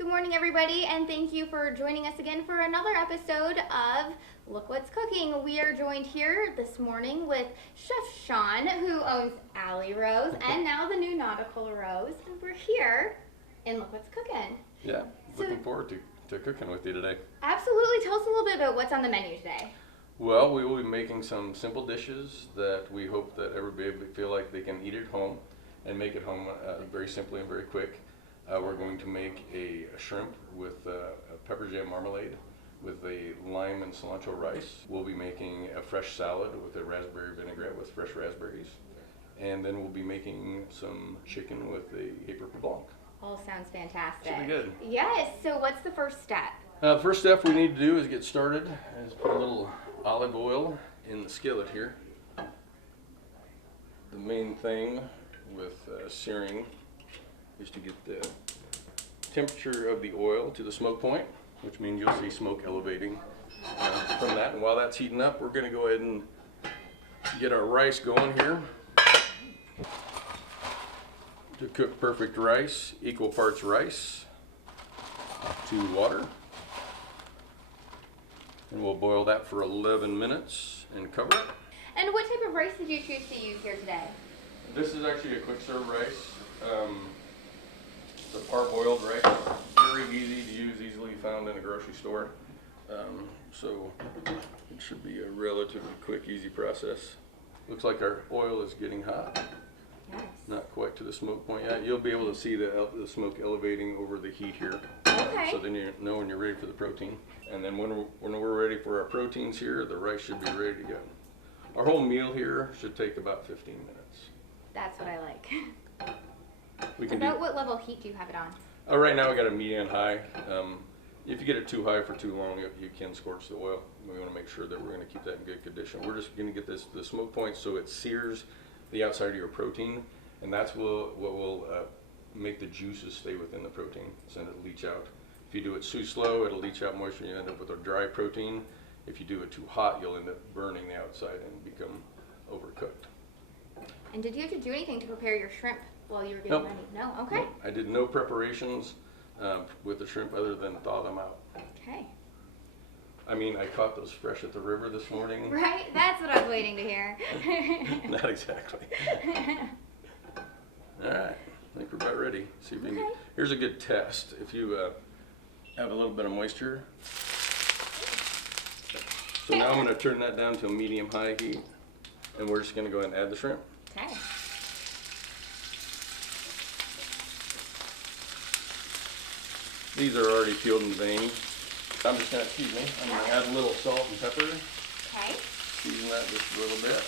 Good morning, everybody, and thank you for joining us again for another episode of Look What's Cooking. We are joined here this morning with Chef Shawn, who owns Alley Rose, and now the new Nautical Rose, and we're here in Look What's Cooking. Yeah, looking forward to cooking with you today. Absolutely. Tell us a little bit about what's on the menu today. Well, we will be making some simple dishes that we hope that everybody will feel like they can eat at home and make at home very simply and very quick. We're going to make a shrimp with a pepper jam marmalade with a lime and cilantro rice. We'll be making a fresh salad with a raspberry vinaigrette with fresh raspberries. And then we'll be making some chicken with a apricot blanc. All sounds fantastic. Should be good. Yes, so what's the first step? The first step we need to do is get started. Is put a little olive oil in the skillet here. The main thing with searing is to get the temperature of the oil to the smoke point, which means you'll see smoke elevating from that. And while that's heating up, we're going to go ahead and get our rice going here. To cook perfect rice, equal parts rice to water. And we'll boil that for 11 minutes and cover it. And what type of rice did you choose to use here today? This is actually a quick serve rice. The parboiled rice, very easy to use, easily found in a grocery store. So it should be a relatively quick, easy process. Looks like our oil is getting hot. Nice. Not quite to the smoke point yet. You'll be able to see the smoke elevating over the heat here. Okay. So then you know when you're ready for the protein. And then when we're ready for our proteins here, the rice should be ready to go. Our whole meal here should take about 15 minutes. That's what I like. We can About what level of heat do you have it on? Right now we got a medium high. If you get it too high for too long, you can scorch the oil. We want to make sure that we're going to keep that in good condition. We're just going to get the smoke point so it sears the outside of your protein, and that's what will make the juices stay within the protein, send it leach out. If you do it too slow, it'll leach out moisture and you end up with a dry protein. If you do it too hot, you'll end up burning the outside and become overcooked. And did you have to do anything to prepare your shrimp while you were getting ready? No? Okay. Nope. I did no preparations with the shrimp other than thaw them out. Okay. I mean, I caught those fresh at the river this morning. Right? That's what I was waiting to hear. Not exactly. All right. I think we're about ready. See if we can here's a good test. If you have a little bit of moisture. So now I'm going to turn that down to a medium-high heat, and we're just going to go ahead and add the shrimp. Okay. These are already peeled and veined. I'm just going to add a little salt and pepper. Okay. Season that just a little bit.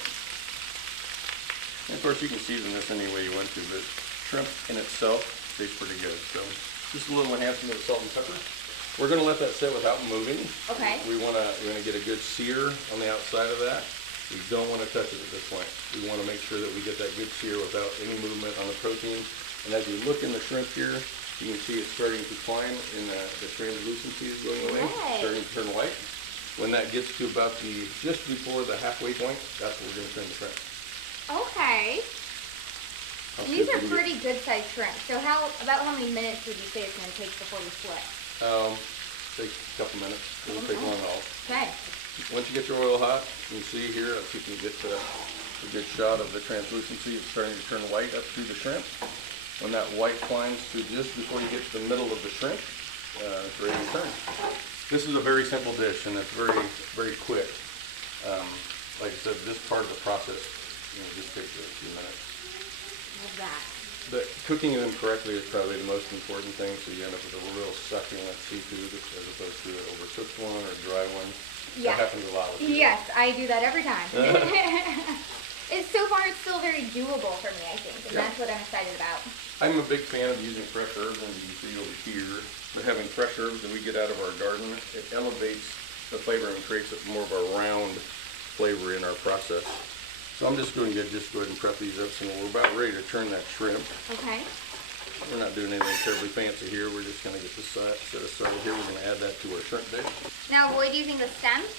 And of course you can season this any way you want to, but shrimp in itself tastes pretty good. So just a little enhancement of the salt and pepper. We're going to let that sit without moving. Okay. We're going to get a good sear on the outside of that. We don't want to touch it at this point. We want to make sure that we get that good sear without any movement on the protein. And as you look in the shrimp here, you can see it's starting to climb and the translucency is going away, starting to turn white. When that gets to about just before the halfway point, that's when we're going to turn the shrimp. Okay. These are pretty good sized shrimp. So about how many minutes would you say it's going to take before we split? Take a couple minutes. It won't take long at all. Okay. Once you get your oil hot, you can see here, let's see if you can get a good shot of the translucency. It's starting to turn white up through the shrimp. When that white climbs to just before you get to the middle of the shrimp, it's ready to turn. This is a very simple dish, and it's very, very quick. Like I said, this part of the process just takes a few minutes. Love that. But cooking them correctly is probably the most important thing, so you end up with a real succulent seafood as opposed to an overcooked one or a dry one. Yeah. That happens a lot with you. Yes, I do that every time. So far, it's still very doable for me, I think, and that's what I'm excited about. I'm a big fan of using fresh herbs, and you can see over here, but having fresh herbs that we get out of our garden, it elevates the flavor and creates more of a round flavor in our process. So I'm just going to go ahead and prep these up, so we're about ready to turn that shrimp. Okay. We're not doing anything terribly fancy here. We're just going to get this set aside here. We're going to add that to our shrimp dish. Now, avoid using the stems,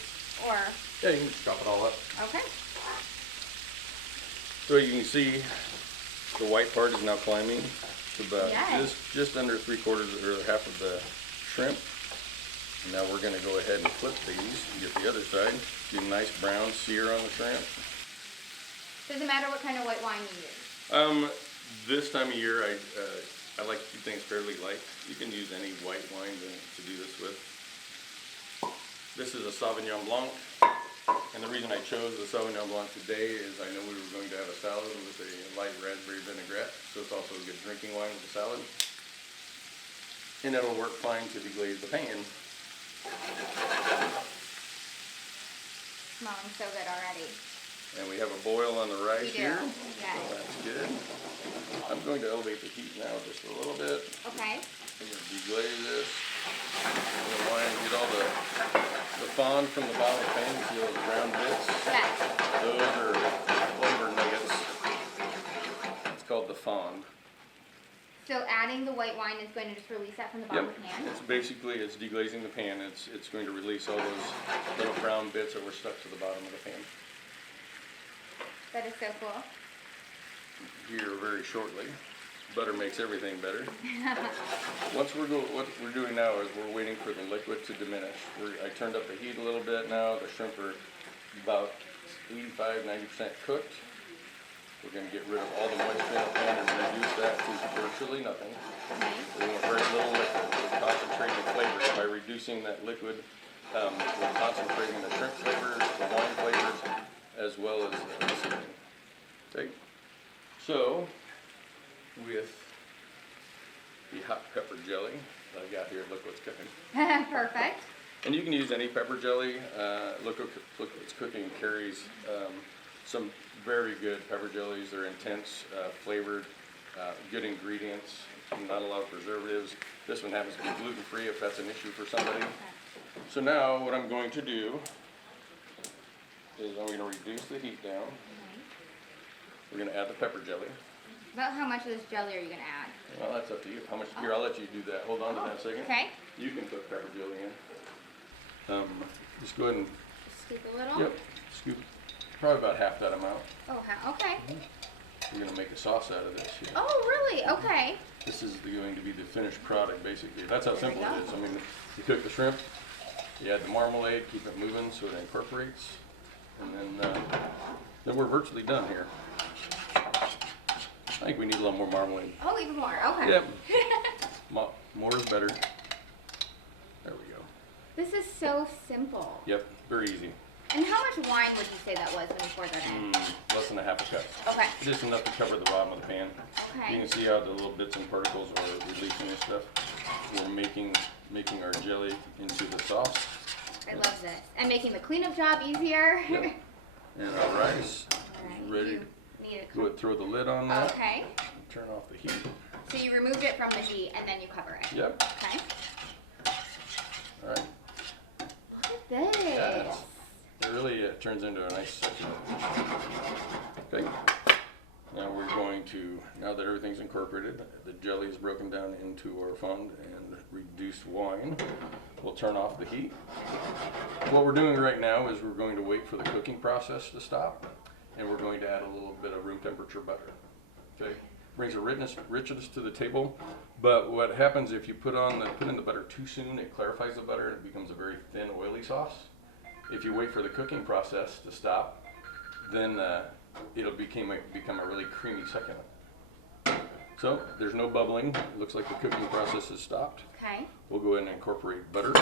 or? Yeah, you can just chop it all up. Okay. So you can see the white part is now climbing. to about just under 3/4 or half of the shrimp. Now we're going to go ahead and flip these and get the other side. Get a nice brown sear on the shrimp. Doesn't matter what kind of white wine you use. This time of year, I like to keep things fairly light. You can use any white wine to do this with. This is a Sauvignon Blanc, and the reason I chose the Sauvignon Blanc today is I know we were going to have a salad with a light raspberry vinaigrette, so it's also a good drinking wine with a salad. And it'll work fine to deglaze the pan. Smelling so good already. And we have a boil on the rice here. Yes. So that's good. I'm going to elevate the heat now just a little bit. Okay. I'm going to deglaze this. I want to get all the fond from the bottom of the pan. You see those brown bits? Yes. Those are flavor nuggets. It's called the fond. So adding the white wine is going to just release that from the bottom of the pan? It's basically, it's deglazing the pan. It's going to release all those little brown bits that were stuck to the bottom of the pan. That is so cool. Here very shortly. Butter makes everything better. What we're doing now is we're waiting for the liquid to diminish. I turned up the heat a little bit now. The shrimp are about 85–90% cooked. We're going to get rid of all the moisture in the pan and reduce that to virtually nothing. We want very little liquid. We're concentrating the flavors. By reducing that liquid, we're concentrating the shrimp flavors, the wine flavors, as well as the seasoning. Okay. So, with the hot pepper jelly that I got here, look what's cooking. Perfect. And you can use any pepper jelly. Look what's cooking carries some very good pepper jellies. They're intense, flavored, good ingredients, not a lot of preservatives. This one happens to be gluten-free if that's an issue for somebody. So now what I'm going to do is I'm going to reduce the heat down. We're going to add the pepper jelly. About how much of this jelly are you going to add? Well, that's up to you. How much? Here, I'll let you do that. Hold on to that a second. Okay. You can put pepper jelly in. Just go ahead and Scoop a little? Yep. Scoop probably about half that amount. Oh, okay. We're going to make a sauce out of this here. Oh, really? Okay. This is going to be the finished product, basically. That's how simple it is. I mean, you cook the shrimp, you add the marmalade, keep it moving so it incorporates, and then we're virtually done here. I think we need a little more marmalade. Oh, even more. Okay. Yep. More is better. There we go. This is so simple. Yep, very easy. And how much wine would you say that was when you poured that in? Less than a half a cup. Okay. Just enough to cover the bottom of the pan. Okay. You can see how the little bits and particles are releasing this stuff. We're making our jelly into the sauce. I love this. And making the cleanup job easier. Yep. And our rice is ready. Go ahead, throw the lid on that. Okay. Turn off the heat. So you removed it from the heat and then you cover it. Yep. Okay. All right. Look at this. Yeah, it really turns into a nice section. Okay. Now we're going to, now that everything's incorporated, the jelly is broken down into our fond and reduced wine. We'll turn off the heat. What we're doing right now is we're going to wait for the cooking process to stop, and we're going to add a little bit of room temperature butter. Okay. Brings a richness to the table, but what happens if you put in the butter too soon, it clarifies the butter and it becomes a very thin, oily sauce. If you wait for the cooking process to stop, then it'll become a really creamy succulent. So there's no bubbling. It looks like the cooking process has stopped. Okay. We'll go ahead and incorporate butter.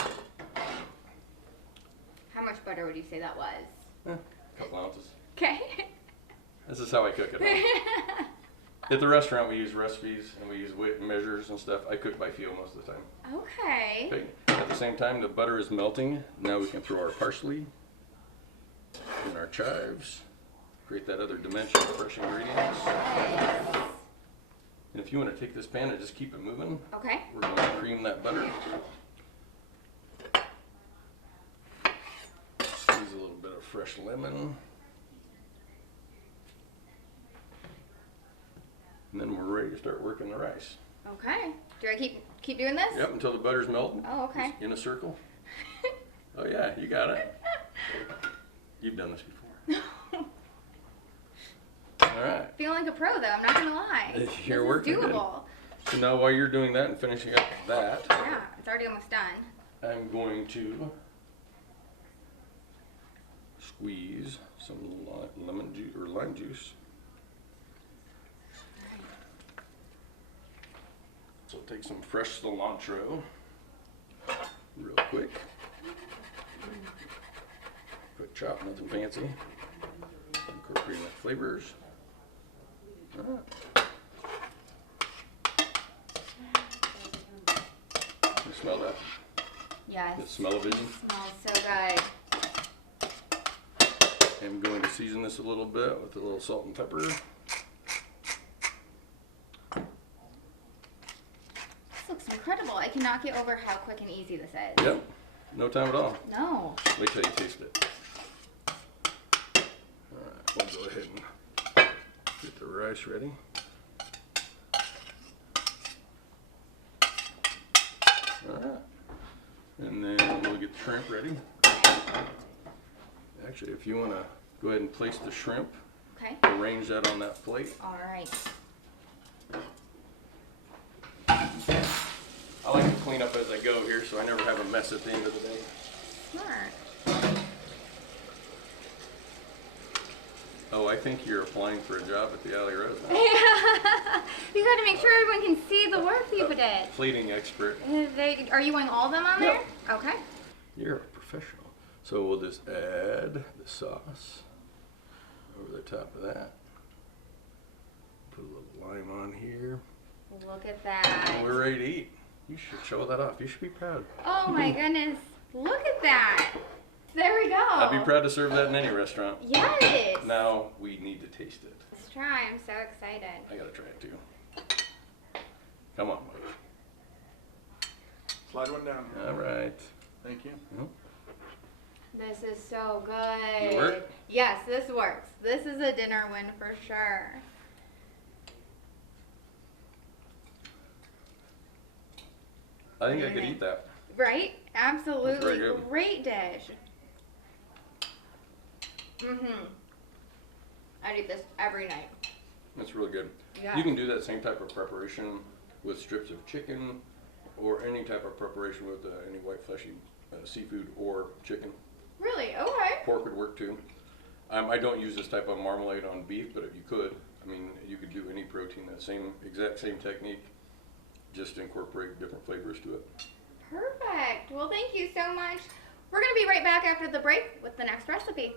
How much butter would you say that was? A couple ounces. Okay. This is how I cook it. At the restaurant, we use recipes and we use weight measures and stuff. I cook by feel most of the time. Okay. Okay. At the same time, the butter is melting. Now we can throw our parsley and our chives. Create that other dimension of fresh ingredients. And if you want to take this pan and just keep it moving, Okay. we're going to cream that butter. Squeeze a little bit of fresh lemon. And then we're ready to start working the rice. Okay. Do I keep doing this? Yep, until the butter's melted. Oh, okay. Just in a circle. Oh yeah, you got it. You've done this before. All right. Feeling like a pro though, I'm not gonna lie. You're working doable. So now while you're doing that and finishing up that, Yeah, it's already almost done. I'm going to squeeze some lemon juice or lime juice. So take some fresh cilantro real quick. Quick chop, nothing fancy. Incorporating the flavors. You smell that? Yes. The smell-o-vision. Smells so good. I'm going to season this a little bit with a little salt and pepper. This looks incredible. I cannot get over how quick and easy this is. Yep, no time at all. No. Wait till you taste it. Alright, we'll go ahead and get the rice ready. Alright, and then we'll get the shrimp ready. Actually, if you want to go ahead and place the shrimp, Okay. arrange that on that plate. All right. I like to clean up as I go here, so I never have a mess at the end of the day. Smart. Oh, I think you're applying for a job at the Alley Rose now. You got to make sure everyone can see the work you did. Plating expert. Are you wanting all of them on there? Yep. Okay. You're a professional. So we'll just add the sauce over the top of that. Put a little lime on here. Look at that. And we're ready to eat. You should show that off. You should be proud. Oh my goodness. Look at that. There we go. I'd be proud to serve that in any restaurant. Yes. Now we need to taste it. Let's try. I'm so excited. I gotta try it too. Come on, Mike. Slide one down. All right. Thank you. This is so good. You work? Yes, this works. This is a dinner win for sure. I think I could eat that. Right? Absolutely. Very good. Great dish. I'd eat this every night. That's really good. Yeah. You can do that same type of preparation with strips of chicken or any type of preparation with any white fleshy seafood or chicken. Really? Okay. Pork would work too. I don't use this type of marmalade on beef, but if you could, I mean, you could do any protein, that exact same technique, just incorporate different flavors to it. Perfect. Well, thank you so much. We're going to be right back after the break with the next recipe.